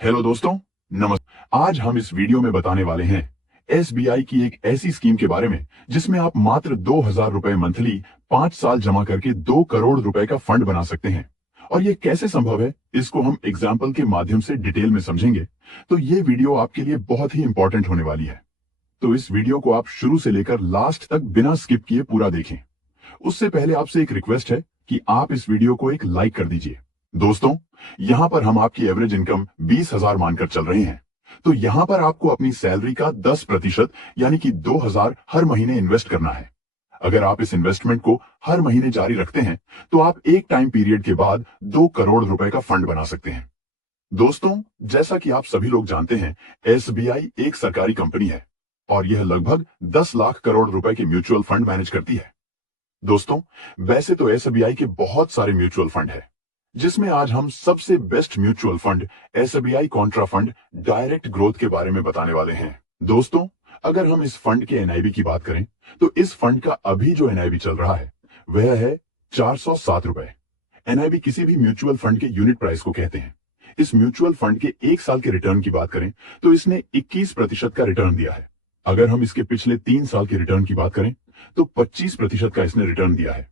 Hello दोस्तों, नमस्कार। आज हम इस वीडियो में बताने वाले हैं एसबीआई की एक ऐसी स्कीम के बारे में जिसमें आप मात्र 2,000 रुपए मंथली 5 साल जमा करके 2 करोड़ रुपए का फंड बना सकते हैं। और ये कैसे संभव है, इसको हम एग्जाम्पल के माध्यम से डिटेल में समझेंगे। तो ये वीडियो आपके लिए बहुत ही इंपॉर्टेंट होने वाली है। तो इस वीडियो को आप शुरू से लेकर लास्ट तक बिना स्किप किए पूरा देखें। उससे पहले आपसे एक रिक्वेस्ट है कि आप इस वीडियो को एक लाइक कर दीजिए। दोस्तों, यहां पर हम आपकी एवरेज इनकम 20,000 मानकर चल रहे हैं। तो यहां पर आपको अपनी सैलरी का 10% यानी कि 2,000 हर महीने इन्वेस्ट करना है। अगर आप इस इन्वेस्टमेंट को हर महीने जारी रखते हैं तो आप एक टाइम पीरियड के बाद 2 करोड़ रुपए का फंड बना सकते हैं। दोस्तों, जैसा कि आप सभी लोग जानते हैं, एसबीआई एक सरकारी कंपनी है और यह लगभग 10 लाख करोड़ रुपए के म्यूचुअल फंड मैनेज करती है। दोस्तों, वैसे तो एसबीआई के बहुत सारे म्यूचुअल फंड है, जिसमें आज हम सबसे best mutual fund SBI Contra fund direct growth के बारे में बताने वाले हैं। दोस्तों, अगर हम इस फंड के एनआईवी की बात करें तो इस फंड का अभी जो एनआईवी चल रहा है वह है 407 रुपए। एनआईवी किसी भी म्यूचुअल फंड के यूनिट प्राइस को कहते हैं। इस म्यूचुअल फंड के 1 साल के रिटर्न की बात करें तो इसने 21% का रिटर्न दिया है। अगर हम इसके पिछले 3 साल के रिटर्न की बात करें तो 25% का इसने रिटर्न दिया है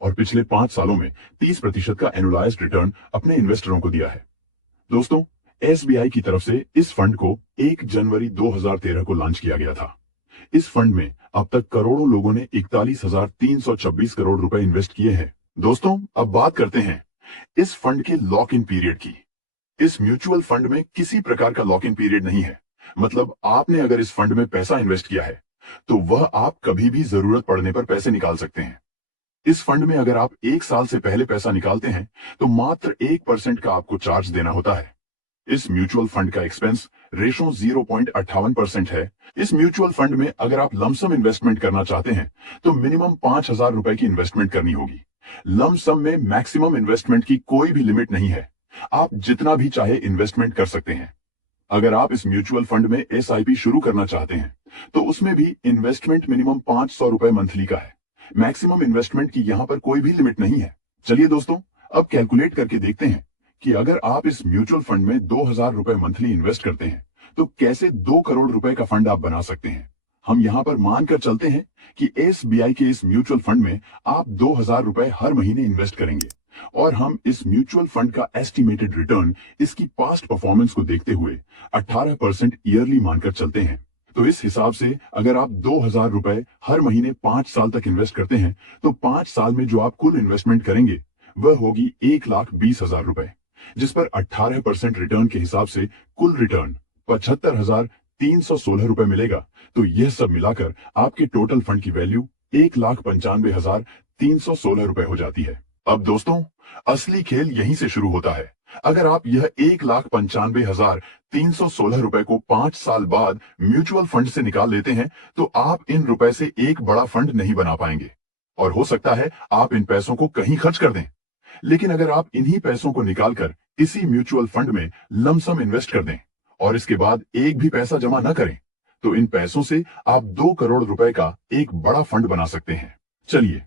और पिछले 5 सालों में 30% का एनुअलाइज्ड रिटर्न अपने इन्वेस्टरों को दिया है। दोस्तों, एसबीआई की तरफ से इस फंड को 1 जनवरी 2013 को लॉन्च किया गया था। इस फंड में अब तक करोड़ों लोगों ने 41,326 करोड़ रुपए इन्वेस्ट किए हैं। दोस्तों, अब बात करते हैं इस फंड के लॉक इन पीरियड की। इस म्यूचुअल फंड में किसी प्रकार का लॉक इन पीरियड नहीं है। मतलब आपने अगर इस फंड में पैसा इन्वेस्ट किया है तो वह आप कभी भी जरूरत पड़ने पर पैसे निकाल सकते हैं। इस फंड में अगर आप 1 साल से पहले पैसा निकालते हैं तो मात्र 1% का आपको चार्ज देना होता है। इस म्यूचुअल फंड का एक्सपेंस रेशो 0.58% है। इस म्यूचुअल फंड में अगर आप लमसम इन्वेस्टमेंट करना चाहते हैं तो मिनिमम 5,000 रुपए की इन्वेस्टमेंट करनी होगी। लमसम में मैक्सिमम इन्वेस्टमेंट की कोई भी लिमिट नहीं है। आप जितना भी चाहे इन्वेस्टमेंट कर सकते हैं। अगर आप इस म्यूचुअल फंड में एसआईपी शुरू करना चाहते हैं तो उसमें भी इन्वेस्टमेंट मिनिमम 500 रुपए मंथली का है। मैक्सिमम इन्वेस्टमेंट की यहां पर कोई भी लिमिट नहीं है। चलिए दोस्तों, अब कैलकुलेट करके देखते हैं कि अगर आप इस म्यूचुअल फंड में 2,000 रुपए मंथली इन्वेस्ट करते हैं तो कैसे 2 करोड़ रुपए का फंड आप बना सकते हैं। हम यहां पर मानकर चलते हैं कि एसबीआई के इस म्यूचुअल फंड में आप 2,000 रुपए हर महीने इन्वेस्ट करेंगे और हम इस म्यूचुअल फंड का एस्टिमेटेड रिटर्न इसकी पास्ट परफॉर्मेंस को देखते हुए 18% ईयरली मानकर चलते हैं। तो इस हिसाब से अगर आप 2,000 रुपए हर महीने 5 साल तक इन्वेस्ट करते हैं तो 5 साल में जो आप कुल इन्वेस्टमेंट करेंगे वह होगी 1,20,000 रुपए, जिस पर 18% रिटर्न के हिसाब से कुल रिटर्न 75,316 रुपए मिलेगा। तो यह सब मिलाकर आपके टोटल फंड की वैल्यू 1,95,316 रुपए हो जाती है। अब दोस्तों, असली खेल यहीं से शुरू होता है। अगर आप यह 1,95,316 रुपए को 5 साल बाद म्यूचुअल फंड से निकाल लेते हैं तो आप इन रुपए से एक बड़ा फंड नहीं बना पाएंगे और हो सकता है आप इन पैसों को कहीं खर्च कर दें। लेकिन अगर आप इन्हीं पैसों को निकालकर इसी म्यूचुअल फंड में लमसम इन्वेस्ट कर दें और इसके बाद एक भी पैसा जमा न करें तो इन पैसों से आप 2 करोड़ रुपए का एक बड़ा फंड बना सकते हैं। चलिए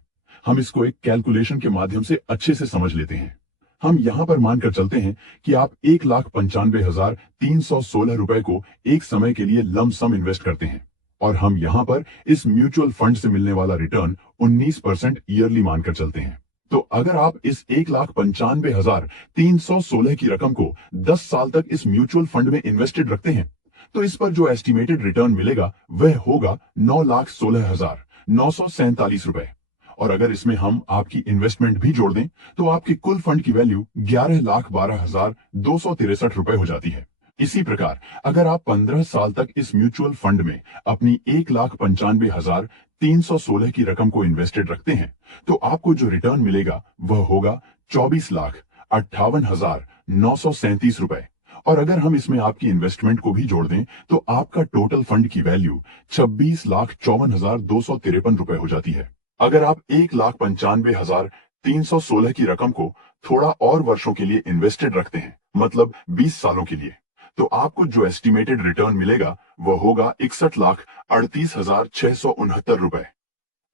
हम इसको एक कैलकुलेशन के माध्यम से अच्छे से समझ लेते हैं। हम यहां पर मानकर चलते हैं कि आप 1,95,316 रुपए को एक समय के लिए लमसम इन्वेस्ट करते हैं और हम यहां पर इस म्यूचुअल फंड से मिलने वाला रिटर्न 19% ईयरली मानकर चलते हैं। तो अगर आप इस 1,95,316 की रकम को 10 साल तक इस म्यूचुअल फंड में इन्वेस्टेड रखते हैं तो इस पर जो एस्टिमेटेड रिटर्न मिलेगा वह होगा 9,16,947 रुपए। और अगर इसमें हम आपकी इन्वेस्टमेंट भी जोड़ दें तो आपकी कुल फंड की वैल्यू 11,12,263 रुपए हो जाती है। इसी प्रकार अगर आप 15 साल तक इस म्यूचुअल फंड में अपनी 1,95,316 की रकम को इन्वेस्टेड रखते हैं तो आपको जो रिटर्न मिलेगा वह होगा 24,58,937 रुपए। और अगर हम इसमें आपकी इन्वेस्टमेंट को भी जोड़ दें तो आपका टोटल फंड की वैल्यू 26,54,253 रुपए हो जाती है। अगर आप 1,95,316 की रकम को थोड़ा और वर्षों के लिए इन्वेस्टेड रखते हैं, मतलब 20 सालों के लिए, तो आपको जो एस्टिमेटेड रिटर्न मिलेगा वह होगा 61,38,669 रुपए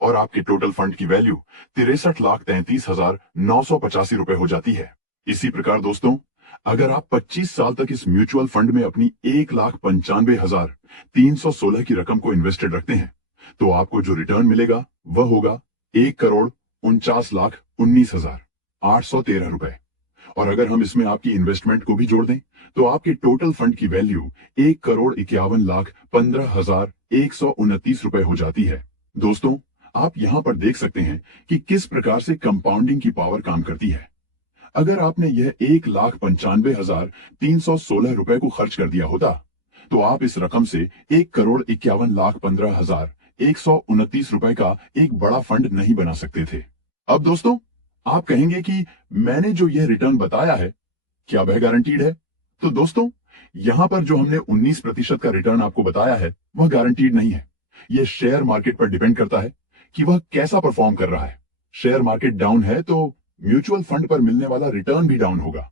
और आपके टोटल फंड की वैल्यू 63,33,985 रुपए हो जाती है। इसी प्रकार दोस्तों, अगर आप 25 साल तक इस म्यूचुअल फंड में अपनी 1,95,316 की रकम को इन्वेस्टेड रखते हैं तो आपको जो रिटर्न मिलेगा वह होगा 1,49,19,813 रुपए। और अगर हम इसमें आपकी इन्वेस्टमेंट को भी जोड़ दें तो आपके टोटल फंड की वैल्यू 1,51,15,129 रुपए हो जाती है। दोस्तों, आप यहां पर देख सकते हैं कि किस प्रकार से कंपाउंडिंग की पावर काम करती है। अगर आपने यह 1,95,316 रुपए को खर्च कर दिया होता तो आप इस रकम से 1,51,15,129 रुपए का एक बड़ा फंड नहीं बना सकते थे। अब दोस्तों, आप कहेंगे कि मैंने जो यह रिटर्न बताया है क्या वह गारंटीड है? तो दोस्तों, यहां पर जो हमने 19% का रिटर्न आपको बताया है वह गारंटीड नहीं है। यह शेयर मार्केट पर डिपेंड करता है कि वह कैसा परफॉर्म कर रहा है। शेयर मार्केट डाउन है तो म्यूचुअल फंड पर मिलने वाला रिटर्न भी डाउन होगा।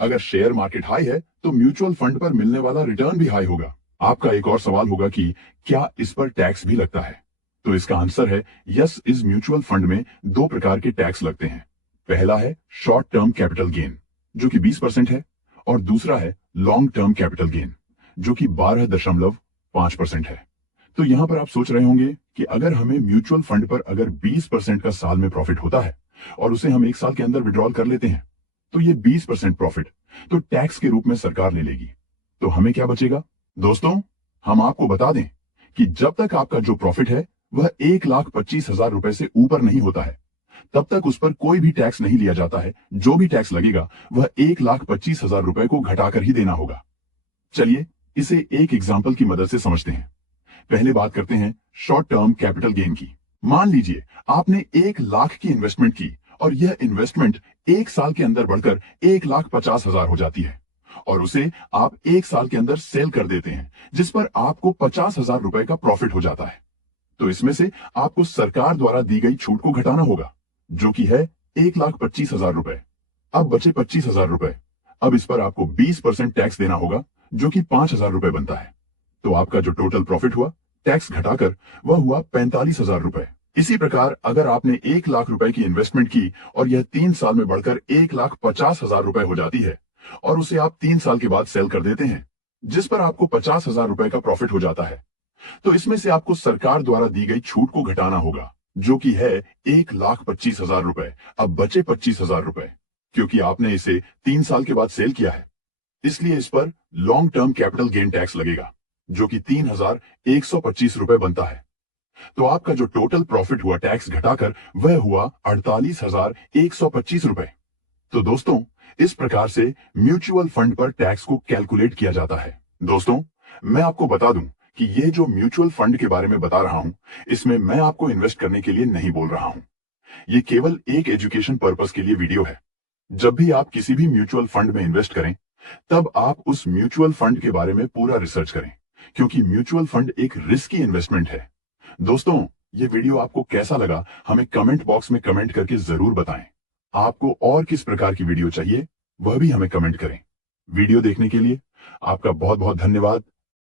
अगर शेयर मार्केट हाई है तो म्यूचुअल फंड पर मिलने वाला रिटर्न भी हाई होगा। आपका एक और सवाल होगा कि क्या इस पर टैक्स भी लगता है? तो इसका आंसर है यस। इस म्यूचुअल फंड में दो प्रकार के टैक्स लगते हैं। पहला है शॉर्ट टर्म कैपिटल गेन जो कि 20% है और दूसरा है लॉन्ग टर्म कैपिटल गेन जो कि 12.5% है। तो यहां पर आप सोच रहे होंगे कि अगर हमें म्यूचुअल फंड पर अगर 20% का साल में प्रॉफिट होता है और उसे हम एक साल के अंदर विड्रॉल कर लेते हैं तो ये 20% प्रॉफिट तो टैक्स के रूप में सरकार ले लेगी। तो हमें क्या बचेगा? दोस्तों, हम आपको बता दें कि जब तक आपका जो प्रॉफिट है वह 1,25,000 रुपए से ऊपर नहीं होता है तब तक उस पर कोई भी टैक्स नहीं लिया जाता है। जो भी टैक्स लगेगा वह 1,25,000 रुपए को घटाकर ही देना होगा। चलिए इसे एक एग्जाम्पल की मदद से समझते हैं। पहले बात करते हैं शॉर्ट टर्म कैपिटल गेन की। मान लीजिए आपने 1,00,000 की इन्वेस्टमेंट की और यह इन्वेस्टमेंट एक साल के अंदर बढ़कर 1,50,000 हो जाती है और उसे आप एक साल के अंदर सेल कर देते हैं जिस पर आपको 50,000 रुपए का प्रॉफिट हो जाता है। तो इसमें से आपको सरकार द्वारा दी गई छूट को घटाना होगा जो कि है 1,25,000 रुपए। अब बचे 25,000 रुपए। अब इस पर आपको 20% टैक्स देना होगा जो कि 5,000 रुपए बनता है। तो आपका जो टोटल प्रॉफिट हुआ टैक्स घटाकर वह हुआ 45,000 रुपए। इसी प्रकार अगर आपने 1,00,000 रुपए की इन्वेस्टमेंट की और यह 3 साल में बढ़कर 1,50,000 रुपए हो जाती है और उसे आप 3 साल के बाद सेल कर देते हैं जिस पर आपको 50,000 रुपए का प्रॉफिट हो जाता है, तो इसमें से आपको सरकार द्वारा दी गई छूट को घटाना होगा जो कि है 1,25,000 रुपए। अब बचे 25,000 रुपए क्योंकि आपने इसे 3 साल के बाद सेल किया है इसलिए इस पर long term capital gain tax लगेगा जो कि 3,125 रुपए बनता है। तो आपका जो टोटल प्रॉफिट हुआ टैक्स घटाकर वह हुआ 48,125 रुपए। तो दोस्तों, इस प्रकार से म्यूचुअल फंड पर टैक्स को कैलकुलेट किया जाता है। दोस्तों, मैं आपको बता दूं कि यह जो म्यूचुअल फंड के बारे में बता रहा हूं इसमें मैं आपको इन्वेस्ट करने के लिए नहीं बोल रहा हूं। यह केवल एक एजुकेशन पर्पस के लिए वीडियो है। जब भी आप किसी भी म्यूचुअल फंड में इन्वेस्ट करें तब आप उस म्यूचुअल फंड के बारे में पूरा रिसर्च करें क्योंकि म्यूचुअल फंड एक रिस्की इन्वेस्टमेंट है। दोस्तों, ये वीडियो आपको कैसा लगा हमें कमेंट बॉक्स में कमेंट करके जरूर बताएं। आपको और किस प्रकार की वीडियो चाहिए वह भी हमें कमेंट करें। वीडियो देखने के लिए आपका बहुत बहुत धन्यवाद।